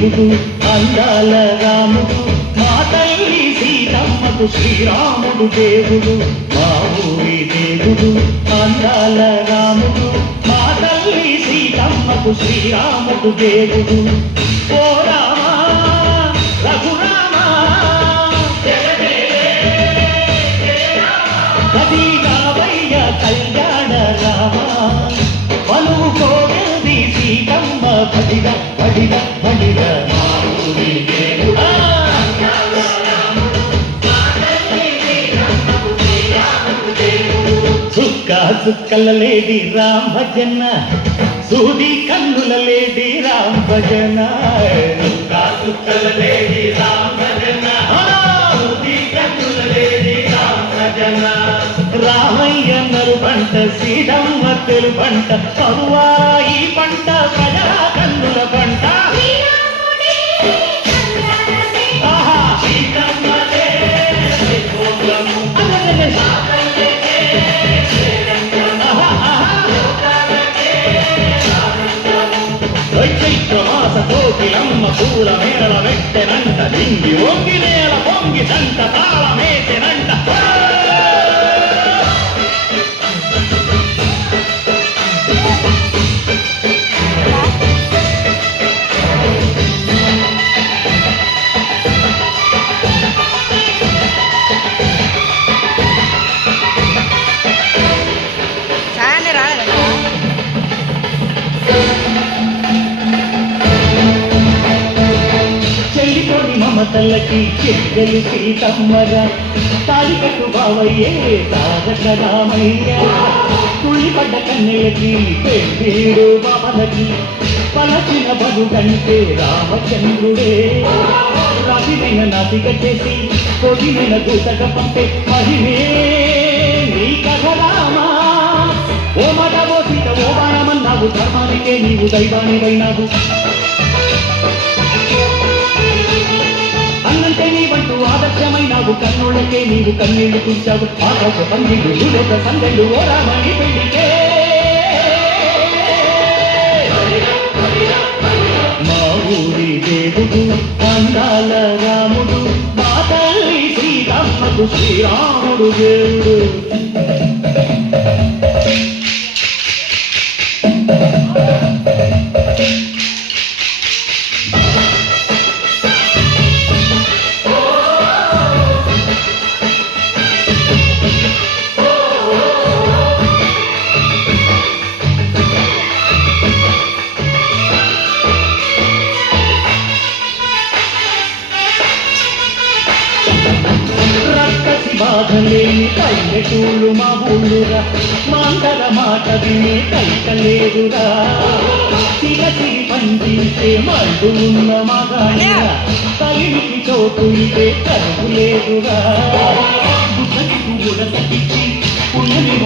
దేవుడు అందాల రాముడు మా తల్లి సీతమ్మకు శ్రీరాముడు దేవుడు మా ఊరి దేవుడు అందాల రాముడు మా తల్లి సీతమ్మకు శ్రీరాముడు దేవుడు ఓ రామా రఘురామా కదిగావయ్య కళ్యాణ రామా మనువు కోవెల్ది సీతమ్మ పడిద పడిద పడిద మా ఊరి దేవుడా చుక్క చుక్కల లేడి రామ్ భజన సూది కన్నుల లేడి రామ్ భజన చుక్క చుక్కల లేడి రామ్ భజన సూది కన్నుల లేడి రామ్ భజన రామయ్య నరు పంట సీతమ్మ తెలు పంట పరువాయి పంట ప్రజా కన్నుల పంట చైత్రమాస కోకిలమ్మ పూల మేళ వెట్టెనంట దింగి ఒంగి నేల పొంగి దంట తాళమేసెనంట మమతలకి చెక్కలు సీతమ్మరా తాళికట్టు బావయ్యే తారక రామయ్య తుళ్ళిపడ్డ కన్నెలకి పెళ్ళీడు బాబలకి పలచిన బలు కంటే రామచంద్రుడే రాజునైన నాతిక చేసి కొడినైన దూతక పంపే మహిమే నీ కథ రామా ఓ మాట ఓ సీత ఓ బాణమన్నావు ధర్మానికే నీవు దైవానివైనావు అన్నంటే నీవంటూ ఆదర్శమైనావు కన్నులకే నీవు కన్నీళ్లు కూర్చావు ఆకాశ పందిళ్ళు భూలోక సందెళ్ళు ఓ రామని పెళ్లికే మా ఊరి దేవుడు అందాల రాముడు మా తల్లి శ్రీరాముడు శ్రీరాముడు దేవుడు బాధలేని పల్లెటూళ్ళు మా ఊళ్ళురా మాంటల మాట వినే కైకలేదురా సిరసి పండించే మండు ఉన్న మగాడిరా తల్లికి చోటు ఇదే కరువులేదురా బుద్ధకి పువ్వుల తగ్గించి పుణ్యని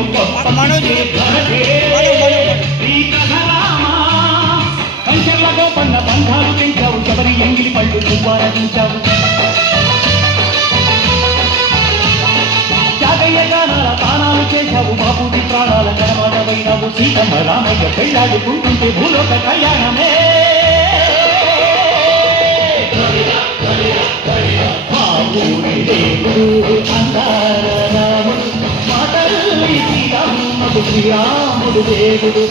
కంచెలతో పన్న బంధాలు పెంచావు శబరి ఎంగిలి పళ్ళు దువ్వారదించావు తానాలు చేశావు బాబుది ప్రాణాల కరమానమైనావు సీతమ్మ రామయ్య పెళ్ళాడుకుంటుంటే భూలోక కళ్యాణమే మా ఊరి దేవుడు అందాల రాముడు మా తల్లి సీతమ్మకు శ్రీరాముడు దేవుడు